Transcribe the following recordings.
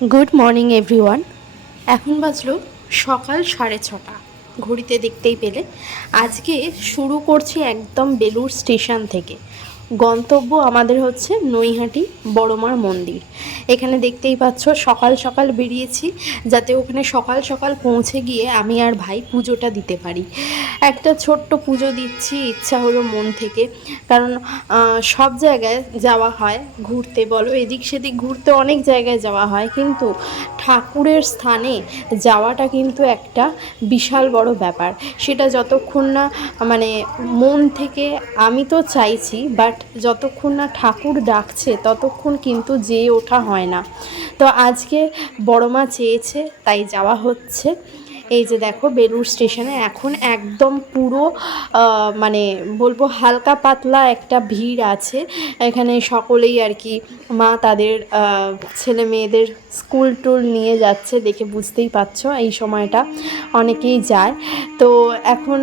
Good morning everyone এখন বাজলো সকাল সাড়ে ছটা। ঘড়িতে দেখতেই পেলে, আজকে শুরু করছি একদম বেলুর স্টেশন থেকে। গন্তব্য আমাদের হচ্ছে নৈহাটি বড়মার মন্দির। এখানে দেখতেই পাচ্ছ, সকাল সকাল বেরিয়েছি, যাতে ওখানে সকাল সকাল পৌঁছে গিয়ে আমি আর ভাই পুজোটা দিতে পারি। একটা ছোট্ট পুজো দিচ্ছি, ইচ্ছা হলো মন থেকে। কারণ সব জায়গায় যাওয়া হয় ঘুরতে, বলো, এদিক সেদিক ঘুরতে অনেক জায়গায় যাওয়া হয়, কিন্তু ঠাকুরের স্থানে যাওয়াটা কিন্তু একটা বিশাল বড় ব্যাপার। সেটা যতক্ষণ না মানে মন থেকে আমি তো চাইছি বাট যতক্ষণ না ঠাকুর ডাকছে, ততক্ষণ কিন্তু যেয়ে ওঠা হয় না। তো আজকে বড় মা চেয়েছে, তাই যাওয়া হচ্ছে। এই যে দেখো বেলুর স্টেশনে এখন একদম পুরো মানে বলব হালকা পাতলা একটা ভিড় আছে। এখানে সকলেই আর কি মা তাদের ছেলে মেয়েদের স্কুল টুল নিয়ে যাচ্ছে দেখে বুঝতেই পারছ এই সময়টা অনেকেই যায়। তো এখন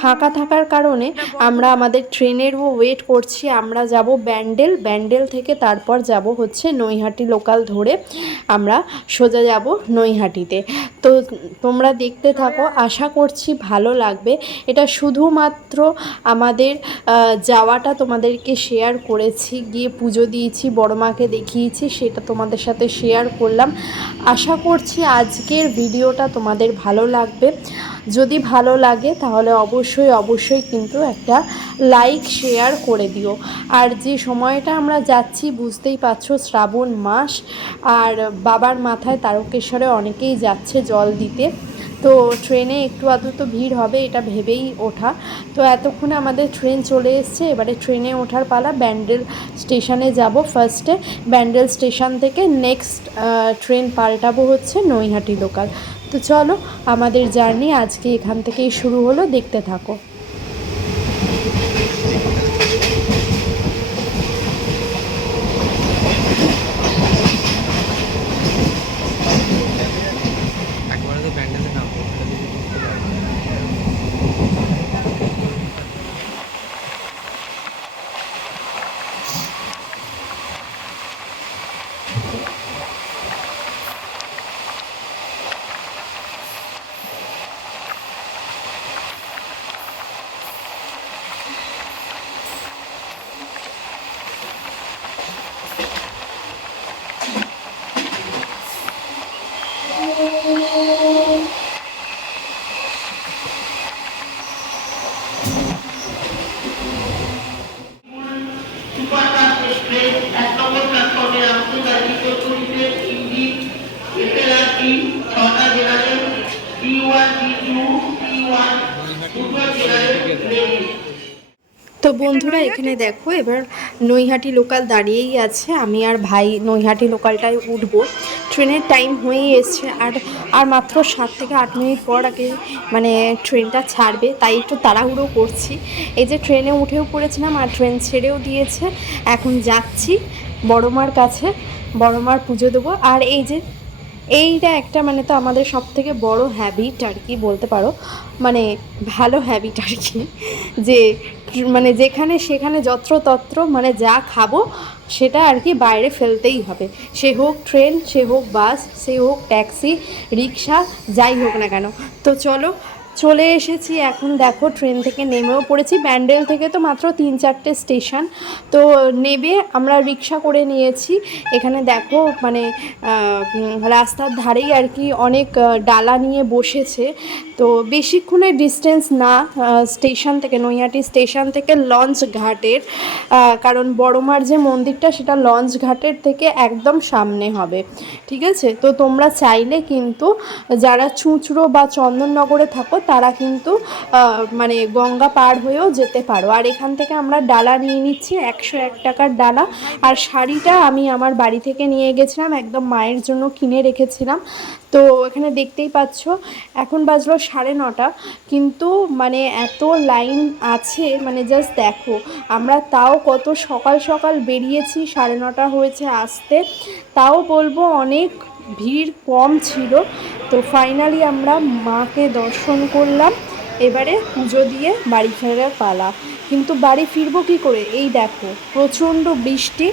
ফাঁকা থাকার কারণে আমরা আমাদের ট্রেনেরও ওয়েট করছি, আমরা যাব ব্যান্ডেল ব্যান্ডেল থেকে তারপর যাব হচ্ছে নৈহাটি লোকাল ধরে আমরা সোজা যাব নৈহাটিতে। তো তোমরা দেখতে থাকো, আশা করছি ভালো লাগবে। এটা শুধুমাত্র আমাদের যাওয়াটা তোমাদেরকে শেয়ার করেছি, গিয়ে পুজো দিয়েছি, বড় মাকে দেখিয়েছি, সেটা তোমাদের সাথে শেয়ার করলাম। আশা করছি আজকের ভিডিওটা তোমাদের ভালো লাগবে। যদি ভালো লাগে তাহলে অবশ্যই অবশ্যই কিন্তু একটা লাইক শেয়ার করে দিও। আর যে সময়টা আমরা যাচ্ছি, বুঝতেই পারছ, শ্রাবণ মাস, আর বাবার মাথায় তারকেশ্বরে অনেকেই যাচ্ছে জল দিতে। তো ট্রেনে একটু আধটু তো ভিড় হবে, এটা ভেবেই ওঠা। তো এতক্ষণে আমাদের ট্রেন চলে এসছে, এবারে ট্রেনে ওঠার পালা ব্যান্ডেল স্টেশনে যাব ফার্স্টে ব্যান্ডেল স্টেশন থেকে নেক্সট ট্রেন পাল্টাবো হচ্ছে নৈহাটি লোকাল তো চলো, আমাদের জার্নি আজকে এখান থেকেই শুরু হলো, দেখতে থাকো একবারে তো ব্যান্ডেলে নামবো ওটা যদি বুঝতে পারি তো বন্ধুরা, এখানে দেখো, এবার নৈহাটি লোকাল দাঁড়িয়েই আছে। আমি আর ভাই নৈহাটি লোকালটায় উঠবো। ট্রেনের টাইম হয়েই এসছে। আর আর মাত্র সাত থেকে আট মিনিট পর আগে মানে ট্রেনটা ছাড়বে, তাই একটু তাড়াহুড়ো করছি। এই যে ট্রেনে উঠেও পড়েছিলাম আর ট্রেন ছেড়েও দিয়েছে। এখন যাচ্ছি বড়মার কাছে, বড়মার পুজো দেবো। আর এই যে এইটা একটা মানে তো আমাদের সব থেকে বড়ো হ্যাবিট আর কি বলতে পারো। মানে ভালো হ্যাবিট আর কি। যে মানে যেখানে সেখানে যত্রতত্র মানে যা খাব সেটা আর কি বাইরে ফেলতেই হবে। সে হোক ট্রেন সে হোক বাস সে হোক ট্যাক্সি রিক্সা যাই হোক না কেন। তো চলো চলে এসেছি। এখন দেখো ট্রেন থেকে নেমেও পড়েছি। ব্যান্ডেল থেকে তো মাত্র তিন চারটে স্টেশন তো নেবে আমরা রিক্সা করে নিয়েছি। এখানে দেখো মানে রাস্তার ধারেই আর কি অনেক ডালা নিয়ে বসেছে। তো বেশিক্ষণের ডিস্টেন্স না স্টেশন থেকে, নৈহাটি স্টেশন থেকে লঞ্চ ঘাটের কারণ বড়মার যে মন্দিরটা সেটা লঞ্চ ঘাটের থেকে একদম সামনে হবে। ঠিক আছে? তো তোমরা চাইলে কিন্তু যারা চুঁচড়ো বা চন্দননগরে থাকো তারা কিন্তু মানে গঙ্গা পার হয়েও যেতে পারো। আর এখান থেকে আমরা ডালা নিয়ে নিচ্ছি, একশো এক টাকার ডালা। আর শাড়িটা আমি আমার বাড়ি থেকে নিয়ে গেছিলাম, একদম মায়ের জন্য কিনে রেখেছিলাম। তো এখানে দেখতেই পাচ্ছ, এখন বাজলো সাড়ে নটা। কিন্তু মানে এত লাইন আছে মানে জাস্ট দেখো। আমরা তাও কত সকাল সকাল বেরিয়েছি, সাড়ে নটা হয়েছে আসতে। তাও বলব অনেক ভিড় কম ছিল। তো ফাইনালি আমরা মাকে দর্শন করলাম, এবারে পুজো দিয়ে বাড়ি ফেরার পালা। কিন্তু বাড়ি ফিরবো কী করে? এই দেখো, প্রচণ্ড বৃষ্টি।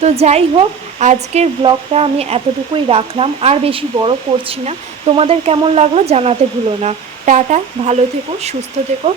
তো যাই হোক, আজকের ব্লগটা আমি এতটুকুই রাখলাম, আর বেশি বড় করছি না। তোমাদের কেমন লাগল জানাতে ভুলো না। টাটা, ভালো থেকো, সুস্থ থেকো।